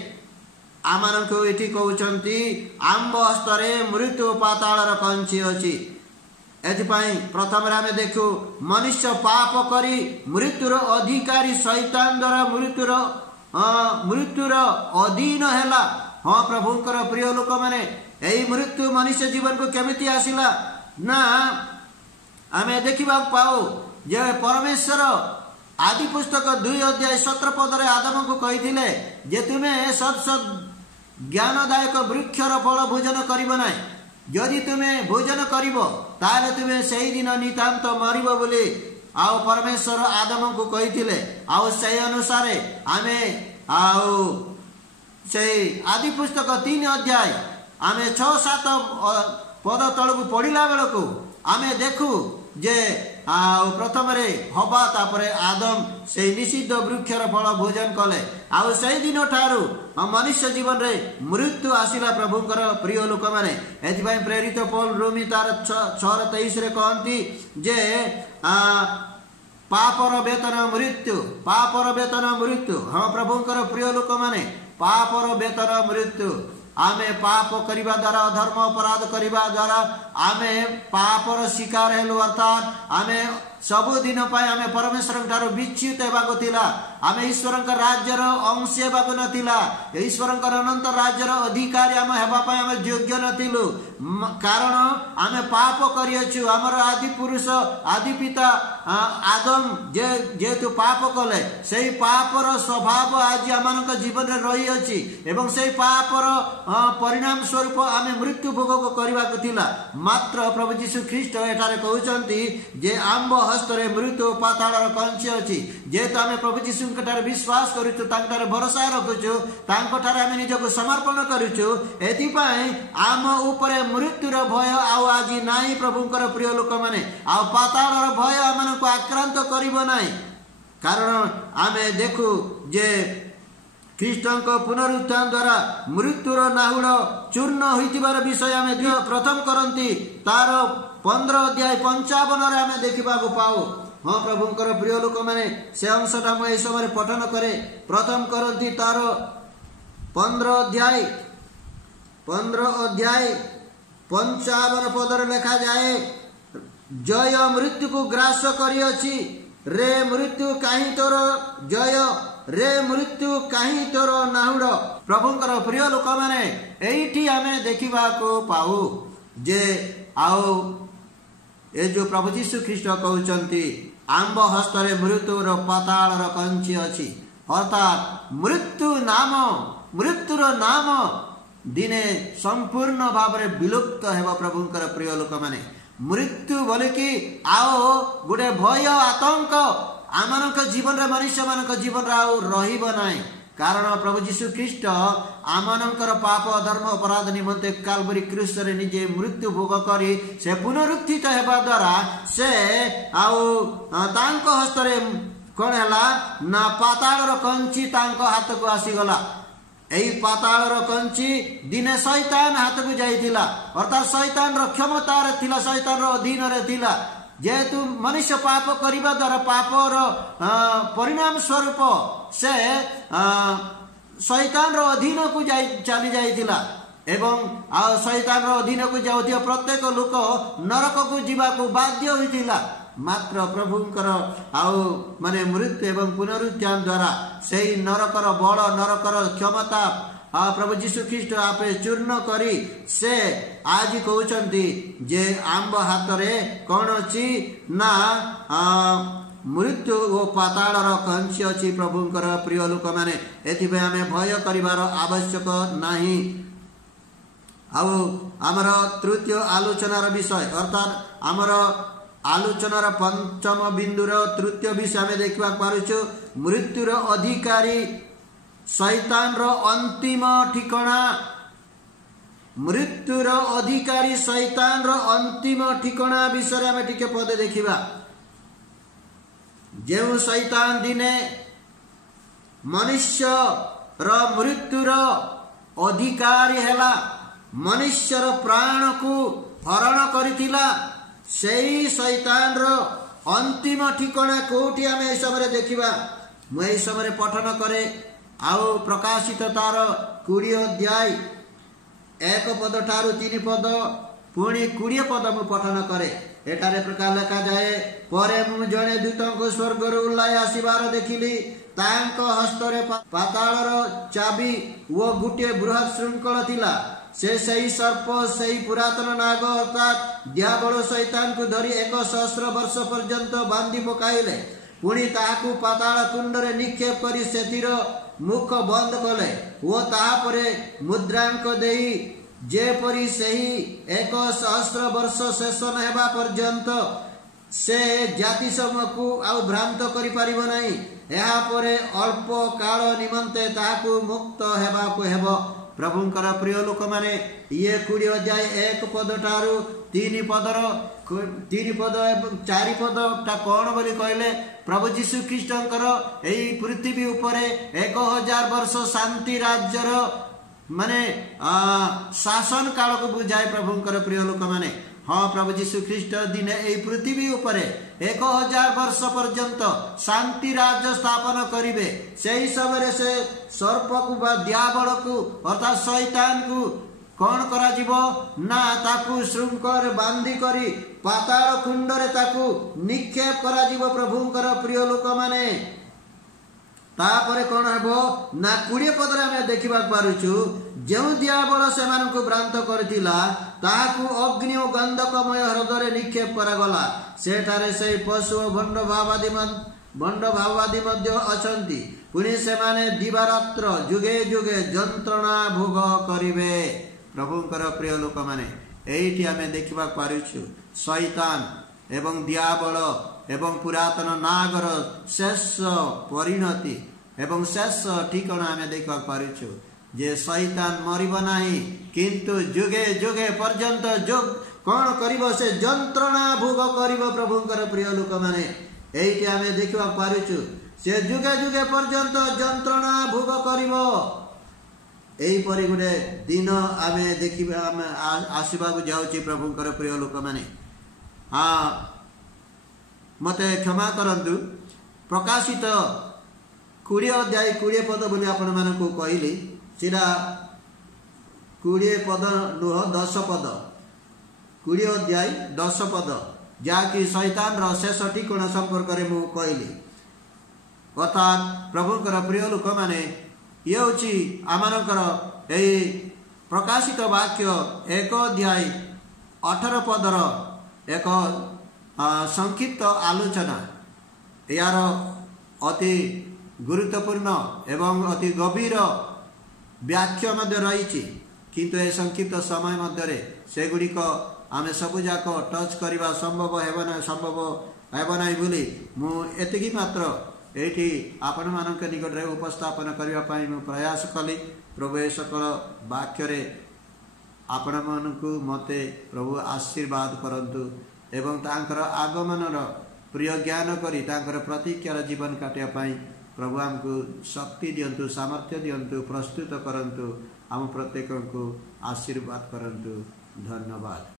आमाननको एठी कहउचंती आंब हस्तरे मृत्यु पाताळर कंची अछि एथिपाई प्रथम आमे देखु मनुष्य पाप करी मृत्युर अधिकारी शैतान द्वारा मृत्युर अधीन हैला हाँ प्रभुंकर प्रिय लोक माने एही मृत्यु मनुष्य जीवन को केमिति आसिला ना आमे देखिबा पाओ जे परमेश्वर आदि पुस्तक 2 अध्याय 17 पद रे आदम को कहिथिले जे तुमे सत ज्ञानदायक वृक्षर फल भोजन करिबो नाही यदि तुम्हें भोजन करिबो ताले तुम्हें सही दिन नितांत मरिबो बोली आउ परमेश्वर आदम को कहिथिले आउ सही अनुसार आमे आउ सही आदि पुस्तक 3 अध्याय आमे 6-7 पद तळकु पढिला बेलको आमे देखु जे आउ प्रथम रे हवा तापरे आदम से निषिद्ध वृक्षर फल भोजन कले आउ सही दिन ठारू मनुष्य जीवन रे मृत्यु आसिला प्रभुंकर प्रिय लोक माने एथिबाई प्रेरित पौल रोमी तार 6:23 रे कहंती जे पापर वेतन मृत्यु हाँ प्रभुंकर प्रिय लोक माने पापर वेतन मृत्यु आमे पाप करिबा द्वारा धर्म अपराध करिबा द्वारा आमे पापर शिकार हेलु अर्थात आमे सबु दिन पाए आमे परमेश्वर ठारो विच्युत हेबाको थिला आमे ईश्वर राज्यर अंश हेबाको नथिला ईश्वर अनंत राज्यर अधिकारी आमे हेबा पाए आमे योग्य नथिलु कारण आमे पाप करियछु हमर आदि पुरुष आदि पिता आदम जेतु पाप कले सेही पापर स्वभाव आज आमनक जीवन रे रही अछि एवं सेही पापर परिणाम स्वरूप आमे मृत्यु भोग करबा को थिला मात्र प्रभु यीशु ख्रीष्ट एठारे कहउचंती जे आंब हस्तरे मृत्यु पाताळर कंची अछि जेतु आमे प्रभु यीशु ठारे विश्वास करूछु तांकर भरोसा रखुछु तांकर आमे निजको समर्पण करूछु एथिपाई आम ऊपर मृत्युर भय आउ आज नाही प्रभुंकर प्रिय लोक माने आ पाताळर भय आमनको आक्रांत करिबो नाही कारण आमे देखु जे ख्रीष्टक पुनरुत्थान द्वारा मृत्युर नाहुड़ चूर्ण होइतिबार विषय आमे प्रथम करंती तार 15 अध्याय 55 रे आमे देखिबा को पाओ हाँ प्रभुंकर प्रिय लोक माने से अंशटा मु ए समय पठन करे प्रथम करंती तार 15 अध्याय 55 पद रे लिखा जाए जय मृत्यु को ग्रास करियछि रे मृत्यु काहे तोर जय रे मृत्यु काहे तोर नाहुड़ प्रभुंकर प्रिय लोक माने एठी आमे देखिबा को पाऊ जे आओ ए जो प्रभु यीशु ख्रीष्ट कहउचंती आंब हस्तरे मृत्युर पाताळर कंची अछि अर्थात मृत्युर नाम दिने संपूर्ण भाव रे विलुप्त हेबा प्रभुंकर प्रिय लोक माने मृत्यु बोले कि आओ गोटे भय आतंक आमनक जीवन रे मनुष्य मानक जीवन रे आउ रहिबो नाही कारण प्रभु जीशु ख्रीस्ट आमनकर पाप धर्म अपराध निमंते काल्वरी क्रूस रे निजे मृत्यु भोग करी से पुनरुत्थित हेबा द्वारा से तांको हस्तरे कौन हैला ना पाताळर कंची तांको हाथ को आसीगला। एई पाताळर कंची दिने शैतान हाथ को जाइथिला अर्थात शैतान रो क्षमता रे थिला शैतान रो अधीन रे थिला जेहेतु मनुष्य पाप करिबा द्वारा पापर परिणाम स्वरूप से शैतान रो अधीन को चली जाइथिला एवं शैतान रो अधीन को जाउथिया प्रत्येक लोक नरक को जीवा को बाध्य होइथिला। मात्र प्रभुंकर माने मृत्यु एवं पुनरुत्थान द्वारा सेई नरकर बल नरकर क्षमता प्रभु जीशु ख्रीस्ट आपे चूर्ण करी से आज कहउचंती जे आंब हाथ रे कौन अछि ना मृत्यु ओ पाताळर कंची अछि। प्रभुंकर प्रिय लोक माने एथिबे हमें भय करिवार आवश्यक नाही। आमर तृतीय आलोचनार विषय अर्थात आमर आलोचनार पंचम बिंदुर तृतीय विषय आम देखा पारुछु मृत्युर अधिकारी शैतान रो अंतिम ठिकाना। मृत्युर अधिकारी शैतान रो अंतिम ठिकाना विषय आम टिके पदे देखिबा। जेउ शैतान दिने मनुष्य रो मृत्युर अधिकारी हेला मनुष्यर प्राण को हरण करिथिला सेई शैतान रो अंतिम ठिकाना कोठी आम ए समय देखिबा। मैं समय पठन करे आउ प्रकाशित तार 20 अध्याय 1 पद ठारू 3 पद पुणी 20 पद मु पठन करे। एटारे प्रकार लिखा जाए परे मु जणे दूतंको स्वर्गरु उल्लाय आसीबार देखिली तांको हस्तरे पाताळर चाबी वो गुटे बृहत श्रृंखल थिला। से सही सर्प सही पुरातन नाग अर्थात दियाबल शैतान को धरी 1,000 वर्ष पर्यंत बांधी पकाइले पुणी ताहाकु पाताल कुंड रे निक्षेप करी सेतिर मुख बंद कले वो ताहा परे मुद्रांक देई जेपरी सही 1,000 वर्ष शेष नहेबा पर्यंत से जाति समूह को आउ भ्रांत करि परिबो नाही। एहा परे अल्प काल निमंते ताहाकु मुक्त हेबा को हेबो। प्रभुंकर प्रिय लोक माने ये 20 अध्याय 1 पद ठारू 3 पदर 3 पद एवं 4 पद ता कोन बोली कहले प्रभु जीशु ख्रीष्टंकर एई पृथ्वी उपरे 1000 वर्ष शांति राज्यर माने शासन काल को बुझाए। प्रभुंकर प्रिय लोक माने हाँ प्रभु जीशु ख्रीष्ट दिने एई पृथ्वी उपरे 1000 वर्ष पर्यंत शांति राज्य स्थापन करिवे। सेही समय से सर्प को बा दियाबल को अर्थात शैतान को कौन करा जीवो ना ताकू श्रृंखल बांधी करी पाताल कुंड रे ताकू निक्षेप करा जीवो। प्रभुंकर प्रिय लोक माने तापरे कौन हेबो ना 20 पदरे हमें देखिबा पारुछु जो दियाबल से मानकु भ्रांत करथिला ताकू अग्नि और गंधकमय हृदय निक्षेप करागला। सेठारे से पशु भंड भाववादी मध्य अछंती पुनि से माने दिवारात्र जुगे जुगे जंत्रणा भोग करिवे। प्रभुंकर प्रिय लोक माने एठी हमें देखिबा पारुछु शैतान एवं दियाबल एवं पुरातन नागर शेष परिणति एवं शेष ठिकाना आम देखा पारुछु जे शैतान मरिब नाही किंतु जुगे जुगे पर्यंत जोग कौन करिबो से जंत्रणा भोग करिबो। प्रभुंकर प्रिय लोक माने एठी आम देखा पारुछु से जुगे जुगे पर्यंत जंत्रणा भोग करिबो। एही परि गुटे दिन आम देखिबा आम आसीबा को जाउची। प्रभुंकर प्रिय लोक माने हाँ मते क्षमा करंतु प्रकाशित 20 अध्याय 20 पद बोली आपण मानकु कहली सिरा 20 पद नुह 10 पद 20 अध्याय 10 पद जाकि शैतान रो शेष ठिकाना संपर्क रे मु कहली अर्थात प्रभुंकर प्रिय लोक माने ये होची आमानकर एई प्रकाशित वाक्य 1 अध्याय 18 पदर एक संक्षिप्त आलोचना यार अति गुरुत्वपूर्ण एवं अति गभीर व्याख्या मध्य रही किंतु ए संक्षिप्त समय मध्य से गुड़िक आम सबुजाक टच करवा संभव हेब ना बोली मु एतिकी मात्र एठी आपण मानक निकट रे उपस्थापन करिवा पाई मु प्रयास कली। प्रभु ए सकल वाक्य रे आपण मानकु मते प्रभु आशीर्वाद करंतु एवं तांकर आगमन रो प्रिय ज्ञान करी तांकर प्रतीक्षार जीवन काटिया पाई प्रभु हमको शक्ति दियंतु, सामर्थ्य दियंतु, प्रस्तुत करंतु, हम प्रत्येक को आशीर्वाद करंतु। धन्यवाद।